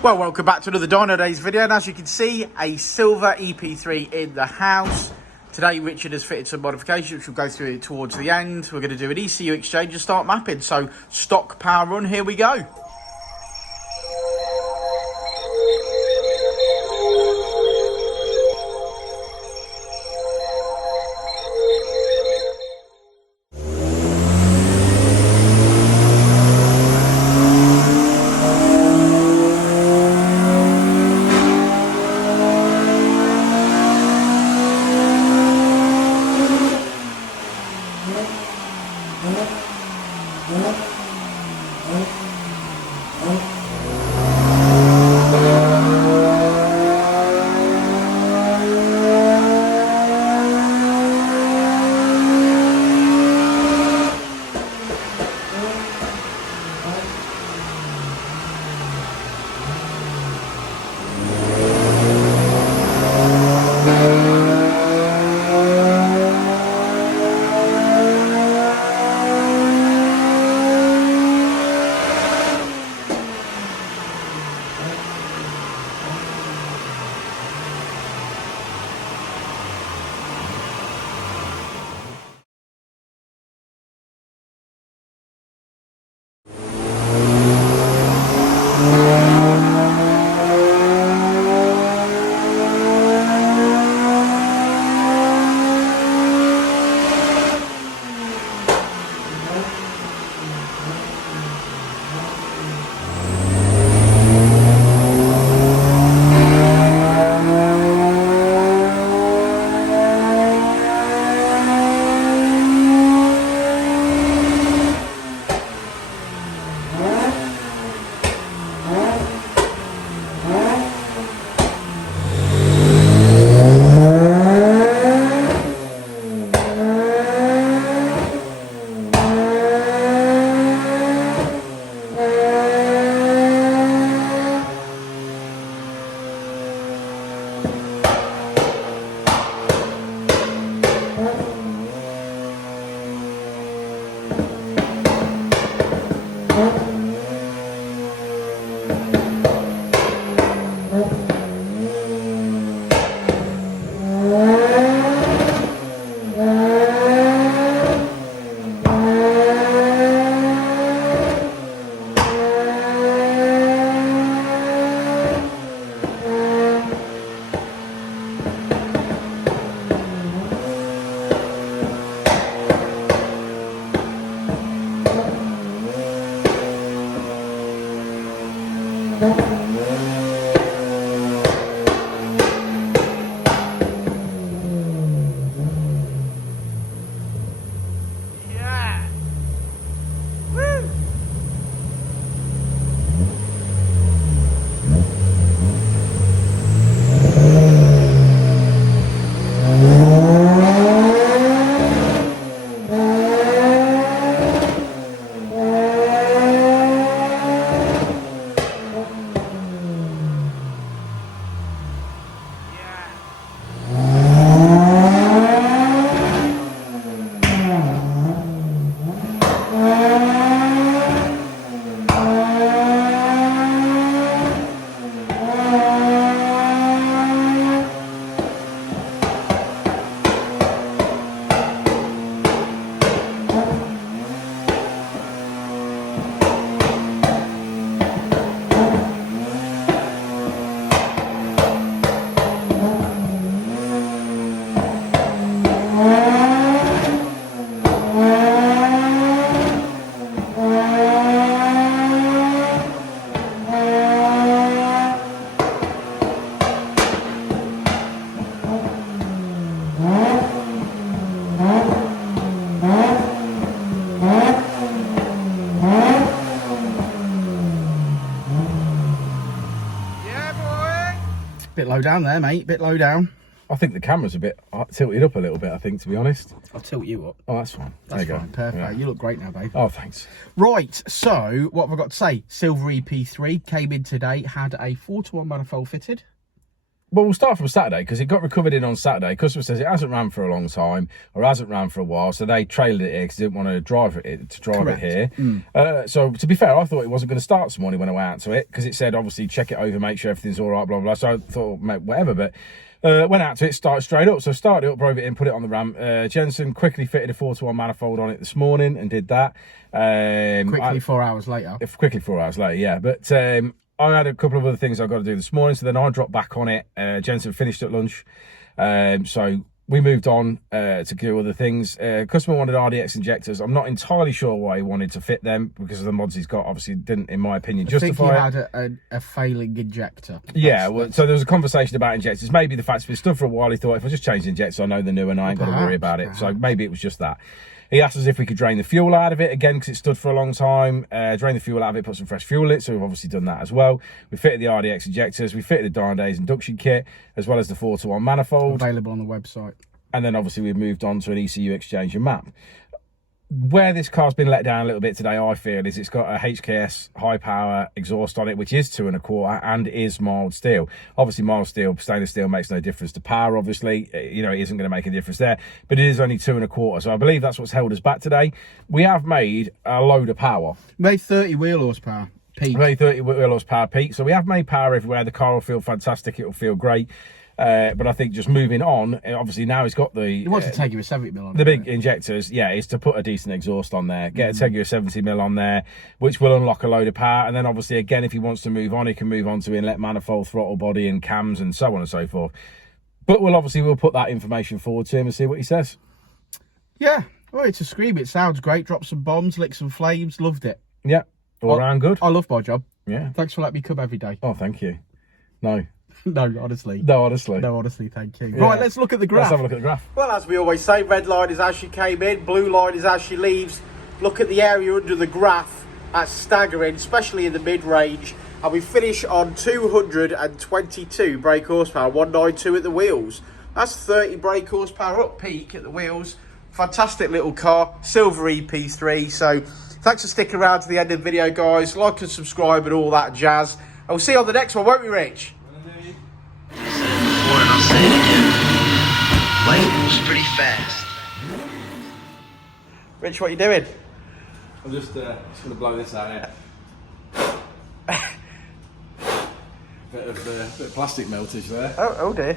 Well, welcome back to another Dynodaze video, and as you can see, a silver EP3 in the house. Today Richard has fitted some modifications which we'll go through towards the end. We're going to do an ECU exchange and start mapping, so stock power run, here we go. Bit low down there, mate, bit low down. I think the camera's a bit tilted up a little bit, I think, to be honest. I'll tilt you up. Oh, that's fine. That's there you fine, go. perfect. Yeah. You look great now, babe. Oh, thanks. Right, so what have I got to say? Silver EP3 came in today, had a 4-to-1 manifold fitted. Well, we'll start from Saturday because it got recovered in on Saturday. Customer says it hasn't ran for a long time or hasn't ran for a while, so they trailed it here because they didn't want to drive it here. So to be fair, I thought it wasn't going to start this morning when I went out to it because it said obviously check it over, make sure everything's all right, blah blah. So I thought mate, whatever, but went out to it, started straight up. So started it up, drove it in, put it on the ramp. Jensen quickly fitted a 4-to-1 manifold on it this morning and did that. Quickly 4 hours later. Quickly 4 hours later, yeah. But I had a couple of other things I've got to do this morning, so then I dropped back on it. Jensen finished at lunch, so we moved on to do other things. Customer wanted RDX injectors. I'm not entirely sure why he wanted to fit them because of the mods he's got. Obviously, didn't, in my opinion, justify it. I think he had a failing injector. So there was a conversation about injectors. Maybe the fact it's been stood for a while, he thought if I just change the injector, I know the new and I ain't got to worry about it. So maybe it was just that. He asked us if we could drain the fuel out of it, again, because it stood for a long time. Drain the fuel out of it, put some fresh fuel in it, so we've obviously done that as well. We fitted the RDX injectors, we fitted the Dynodaze induction kit, as well as the 4-to-1 manifold. Available on the website. And then obviously we've moved on to an ECU exchange and map. Where this car's been let down a little bit today, I feel, is it's got a HKS high power exhaust on it, which is 2 1/4 and is mild steel. Obviously, mild steel, stainless steel makes no difference to power, obviously. You know, it isn't going to make a difference there, but it is only 2 1/4. So I believe that's what's held us back today. We have made a load of power. Made 30 wheel horsepower peak. Made 30 wheel horsepower peak. So we have made power everywhere. The car will feel fantastic. It will feel great. But I think just moving on, obviously now he's got the... He wants to Tegiwa 70mm on the big injectors, yeah, is to put a decent exhaust on there. Get a Tegiwa 70mm on there, which will unlock a load of power. And then obviously, again, if he wants to move on, he can move on to inlet manifold, throttle body and cams and so on and so forth. But we'll put that information forward to him and see what he says. Yeah, well, it's a scream. It sounds great. Drop some bombs, lick some flames. Loved it. Yeah, all around good. I love my job. Yeah. Thanks for letting me come every day. Oh, thank you. No. No, honestly. No, honestly. No, honestly, thank you. Yeah. Right, let's look at the graph. Let's have a look at the graph. Well, as we always say, red line is as she came in, blue line is as she leaves. Look at the area under the graph. That's staggering, especially in the mid-range. And we finish on 222 brake horsepower, 192 at the wheels. That's 30 brake horsepower up peak at the wheels. Fantastic little car, silver EP3. So thanks for sticking around to the end of the video, guys. Like and subscribe and all that jazz. And we'll see you on the next one, won't we, Rich? And I'll say it again. Life moves pretty fast. Rich, what are you doing? I'm just going to blow this out here. bit of plastic meltage there. Oh dear.